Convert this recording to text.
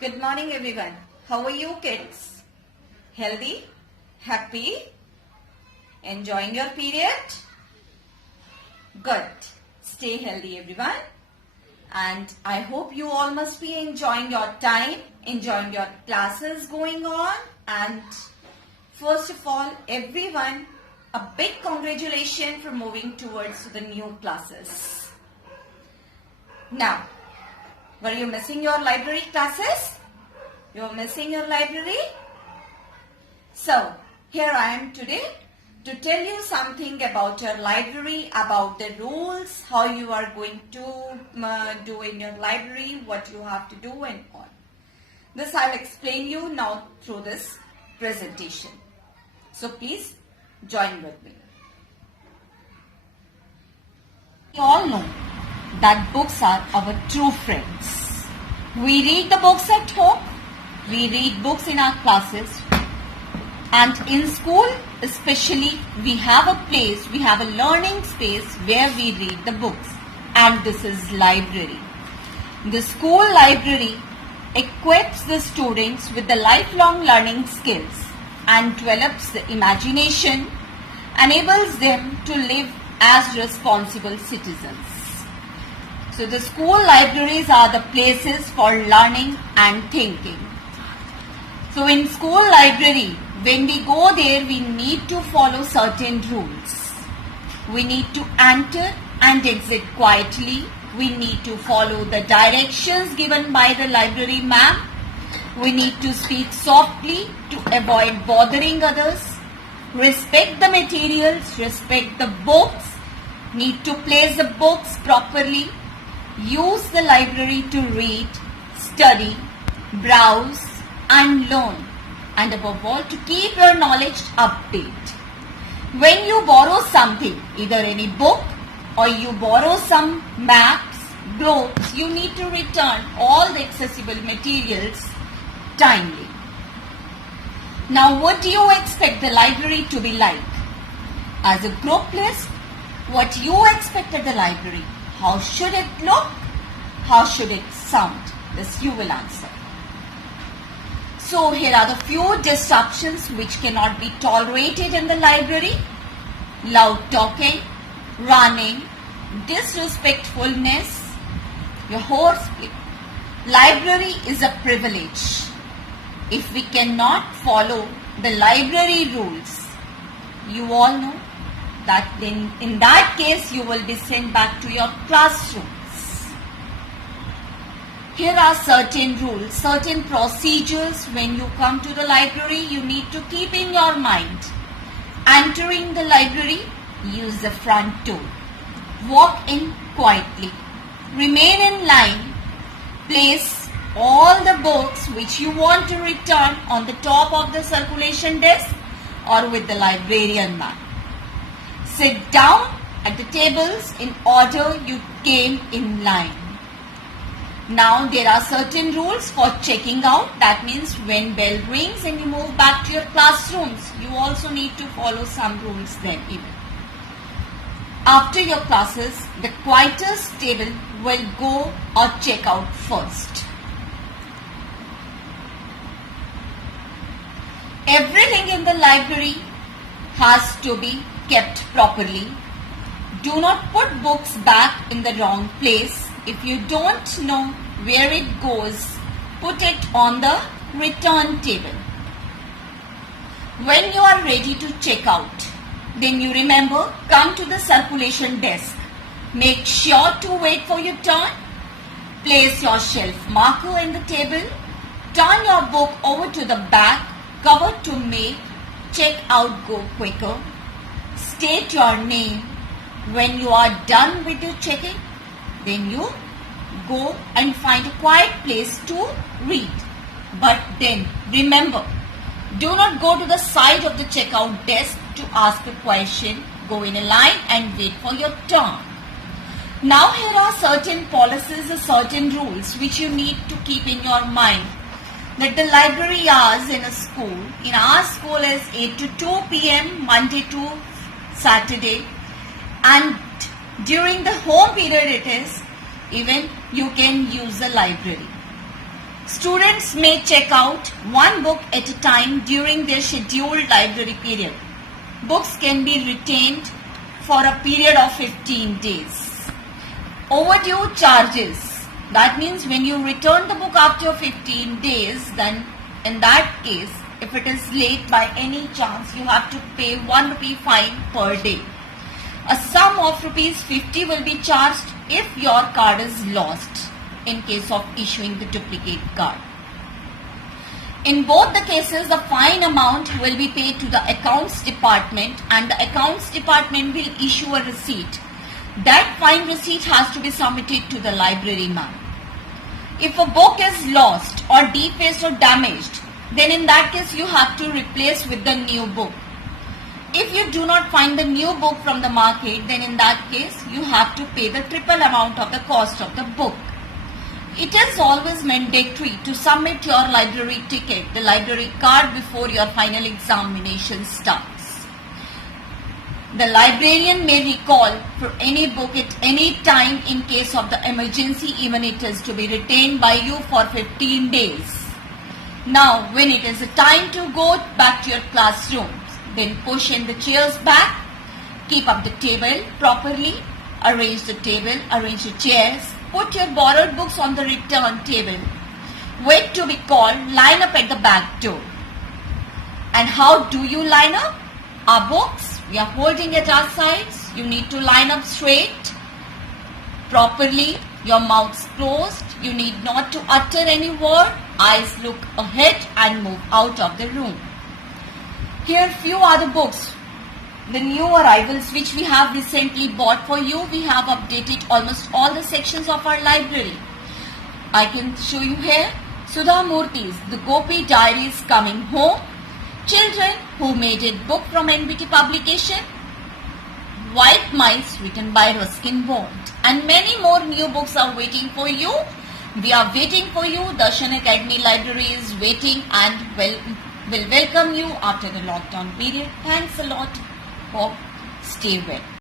Good morning, everyone. How are you, kids? Healthy? Happy? Enjoying your period? Good. Stay healthy, everyone. And I hope you all must be enjoying your time, enjoying your classes going on. And first of all, everyone, a big congratulations for moving towards the new classes. Now, were you missing your library classes? You are missing your library? So, here I am today to tell you something about your library, about the rules, how you are going to do in your library, what you have to do and all. This I will explain you now through this presentation. So, please join with me. We all know that books are our true friends. We read the books at home, we read books in our classes, and in school especially we have a place, we have a learning space where we read the books, and this is library. The school library equips the students with the lifelong learning skills and develops the imagination, enables them to live as responsible citizens. So the school libraries are the places for learning and thinking. So in school library, when we go there, we need to follow certain rules. We need to enter and exit quietly. We need to follow the directions given by the library ma'am. We need to speak softly to avoid bothering others. Respect the materials, respect the books. Need to place the books properly. Use the library to read, study, browse and learn, and above all to keep your knowledge update. When you borrow something, either any book or you borrow some maps, globes, you need to return all the accessible materials timely. Now what do you expect the library to be like? As a group list, what you expect at the library? How should it look? How should it sound? This you will answer. So here are the few disruptions which cannot be tolerated in the library. Loud talking, running, disrespectfulness, your horseplay. Library is a privilege. If we cannot follow the library rules, you all know that then in that case you will be sent back to your classrooms. Here are certain rules, certain procedures when you come to the library you need to keep in your mind. Entering the library, use the front door. Walk in quietly. Remain in line. Place all the books which you want to return on the top of the circulation desk or with the librarian ma'am. Sit down at the tables in order you came in line. Now there are certain rules for checking out. That means when bell rings and you move back to your classrooms, you also need to follow some rules then even. After your classes, the quietest table will go or check out first. Everything in the library has to be kept properly. Do not put books back in the wrong place. If you don't know where it goes, put it on the return table. When you are ready to check out, then you remember, come to the circulation desk. Make sure to wait for your turn. Place your shelf marker in the table. Turn your book over to the back, cover to make check out go quicker. State your name. When you are done with your checking, then you go and find a quiet place to read. But then remember, do not go to the side of the checkout desk to ask a question. Go in a line and wait for your turn. Now here are certain policies or certain rules which you need to keep in your mind. That the library hours in a school, in our school is 8 to 2 p.m. Monday to Saturday, and during the home period it is even you can use the library. Students may check out one book at a time during their scheduled library period. Books can be retained for a period of 15 days. Overdue charges. That means when you return the book after 15 days, then in that case, if it is late by any chance, you have to pay 1 rupee fine per day. A sum of rupees 50 will be charged if your card is lost in case of issuing the duplicate card. In both the cases, the fine amount will be paid to the accounts department and the accounts department will issue a receipt. That fine receipt has to be submitted to the library man. If a book is lost or defaced or damaged, then in that case you have to replace with the new book. If you do not find the new book from the market, then in that case you have to pay the triple amount of the cost of the book. It is always mandatory to submit your library ticket, the library card, before your final examination starts. The librarian may recall for any book at any time in case of the emergency, even it is to be retained by you for 15 days. Now, when it is a time to go back to your classrooms, then push in the chairs back, keep up the table properly, arrange the table, arrange the chairs, put your borrowed books on the return table, wait to be called, line up at the back door. And how do you line up? Our books, we are holding at our sides, you need to line up straight, properly, your mouth's closed, you need not to utter any word, eyes look ahead and move out of the room. Here few other books, the new arrivals which we have recently bought for you. We have updated almost all the sections of our library. I can show you here. Sudha Murthy's The Gopi Diaries Coming Home, Children Who Made It book from NBT publication, White Mice written by Ruskin Bond, and many more new books are waiting for you. We are waiting for you. Darshan Academy Library is waiting and will welcome you after the lockdown period. Thanks a lot. Hope stay well.